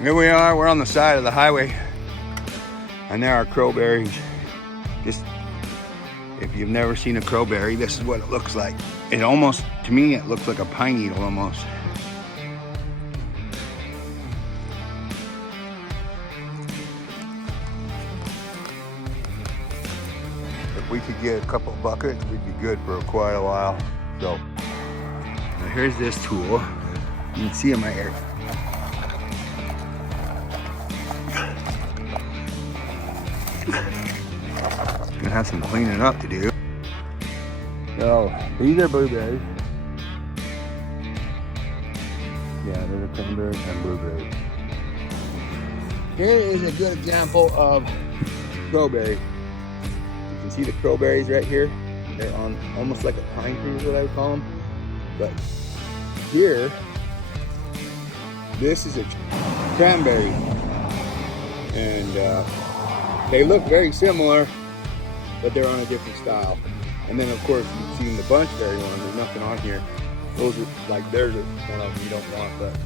Here we are, we're on the side of the highway, and there are crowberries. Just, if you've never seen a crowberry, this is what it looks like. It almost, to me, it looks like a pine needle almost. If we could get a couple buckets, we'd be good for quite a while. So, now here's this tool. You can see in my ear. Gonna have some cleaning up to do. So these are blueberries. Yeah, those are cranberries and blueberries. Here is a good example of crowberry. You can see the crowberries right here. They're on almost like a pine tree is what I would call them. But here, this is a cranberry. And they look very similar, but they're on a different style. And then of course you've seen the bunchberry one, there's nothing on here. Those are like, there's one of them you don't want, but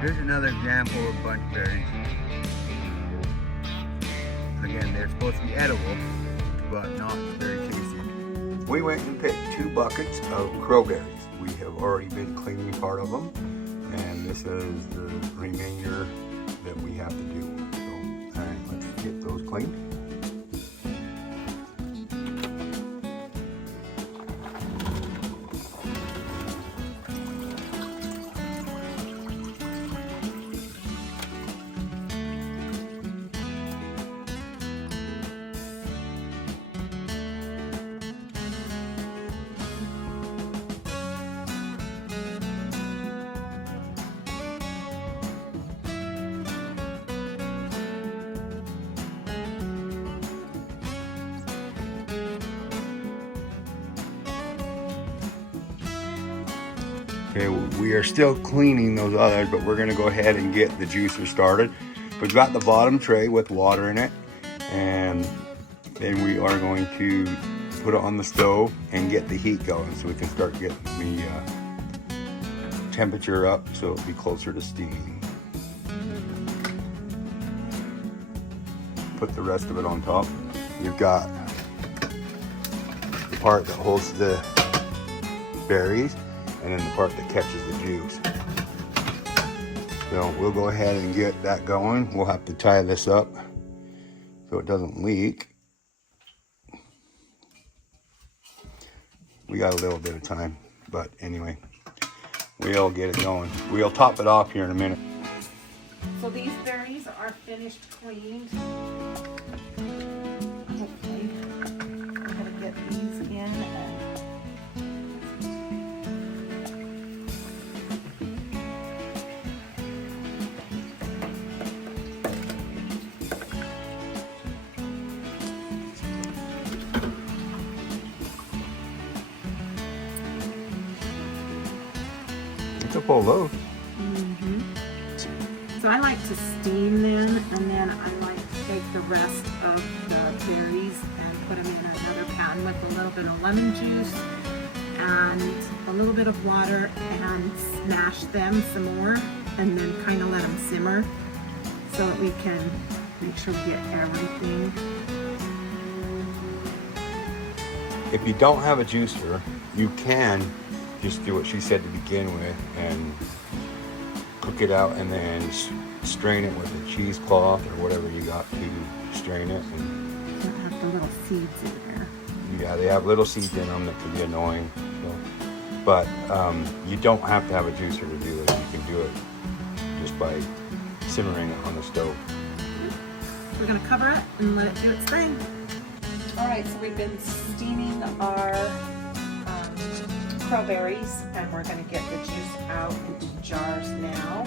here's another example of bunchberries. Again, they're supposed to be edible, but not very tasty. We went and picked 2 buckets of crowberries. We have already been cleaning part of them, and this is the remainder that we have to do. So, all right, let's get those cleaned. Okay, we are still cleaning those others, but we're gonna go ahead and get the juicer started. We've got the bottom tray with water in it, and then we are going to put it on the stove and get the heat going so we can start getting the temperature up so it'll be closer to steaming. Put the rest of it on top. You've got the part that holds the berries, and then the part that catches the juice. So we'll go ahead and get that going. We'll have to tie this up so it doesn't leak. We got a little bit of time, but anyway, we'll get it going. We'll top it off here in a minute. So these berries are finished cleaned. Hopefully, I'm gonna get these in and It's a full load. So I like to steam them, and then I like to take the rest of the berries and put them in another pan with a little bit of lemon juice and a little bit of water, and smash them some more, and then kind of let them simmer so that we can make sure we get everything. If you don't have a juicer, you can just do what she said to begin with and cook it out and then strain it with a cheesecloth or whatever you got to strain it. And Don't have the little seeds in there. yeah, they have little seeds in them that can be annoying. So. But you don't have to have a juicer to do it. You can do it just by simmering it on the stove. We're gonna cover it and let it do its thing. All right, so we've been steaming our crowberries, and we're gonna get the juice out into jars now.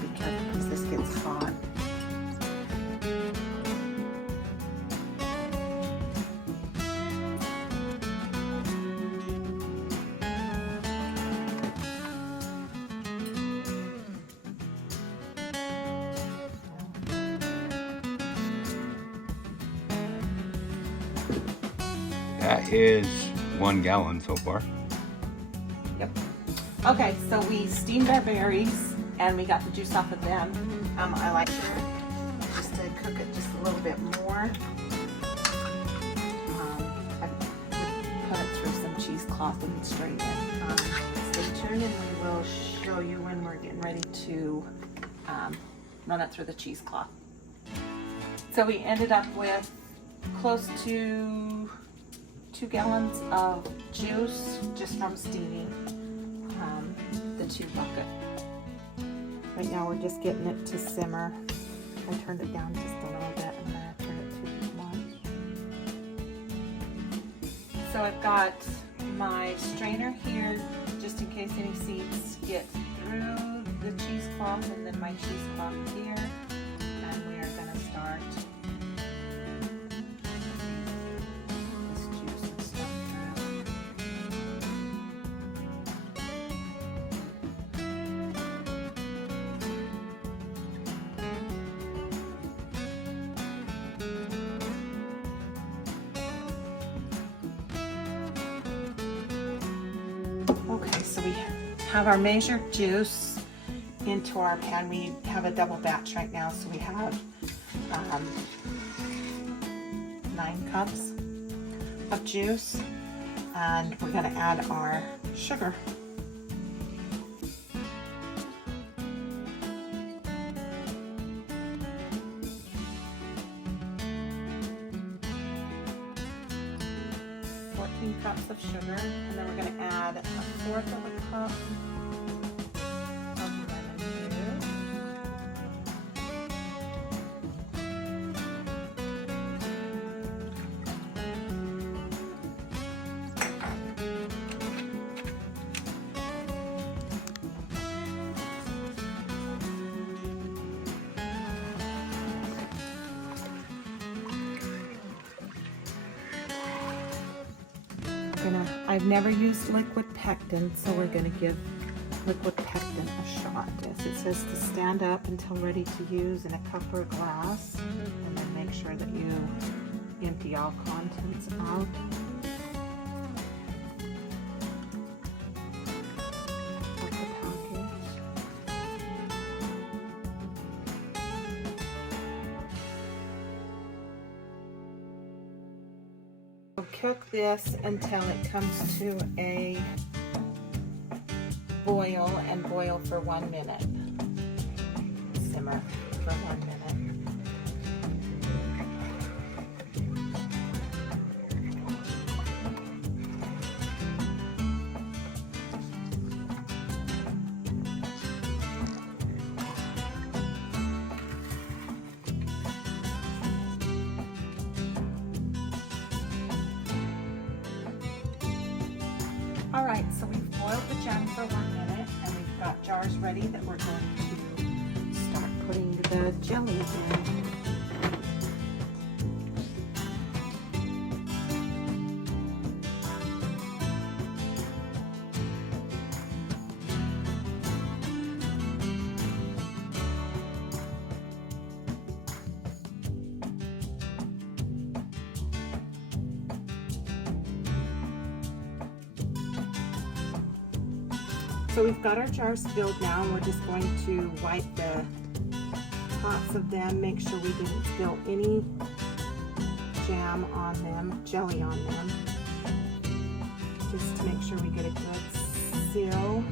Be careful because this gets hot. That is 1 gallon so far. Yep. Okay, so we steamed our berries and we got the juice off of them. I like just to cook it just a little bit more. I put it through some cheesecloth and strain it. Stay tuned and we will show you when we're getting ready to run it through the cheesecloth. So we ended up with close to 2 gallons of juice just from steaming the 2 bucket. Right now we're just getting it to simmer. I turned it down just a little bit and then I turned it too much. So I've got my strainer here just in case any seeds get through the cheesecloth, and then my cheesecloth here, and we are going to start this juice and stuff through. Okay, so we have our measured juice into our pan. We have a double batch right now, so we have 9 cups of juice, and we're going to add our sugar. Cups of sugar, and then we're going to add 1/4 of a cup of lemon juice. I've never used liquid pectin, so we're going to give liquid pectin a shot. Yes, it says to stand up until ready to use in a cup or a glass, and then make sure that you empty all contents out. Of the package. Cook this until it comes to a boil, and boil for 1 minute. Simmer for 1 minute. All right, so we've boiled the gem for 1 minute, and we've got jars ready that we're going to start putting the jelly in. So we've got our jars filled now, and we're just going to wipe the tops of them, make sure we didn't spill any jam on them, jelly on them, just to make sure we get a good seal.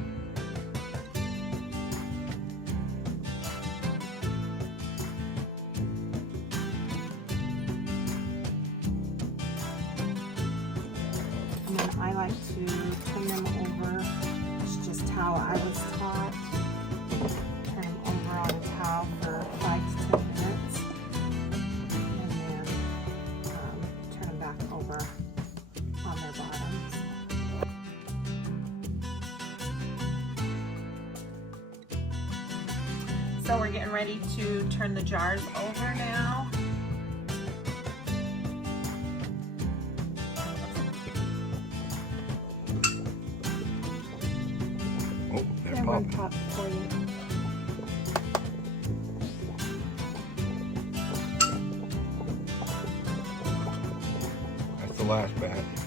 And then I like to turn them over. Just how I was taught. Turn them over on a towel for 5 to 10 minutes, and then turn them back over on their bottoms. So we're getting ready to turn the jars over now. One pop for you. That's the last batch.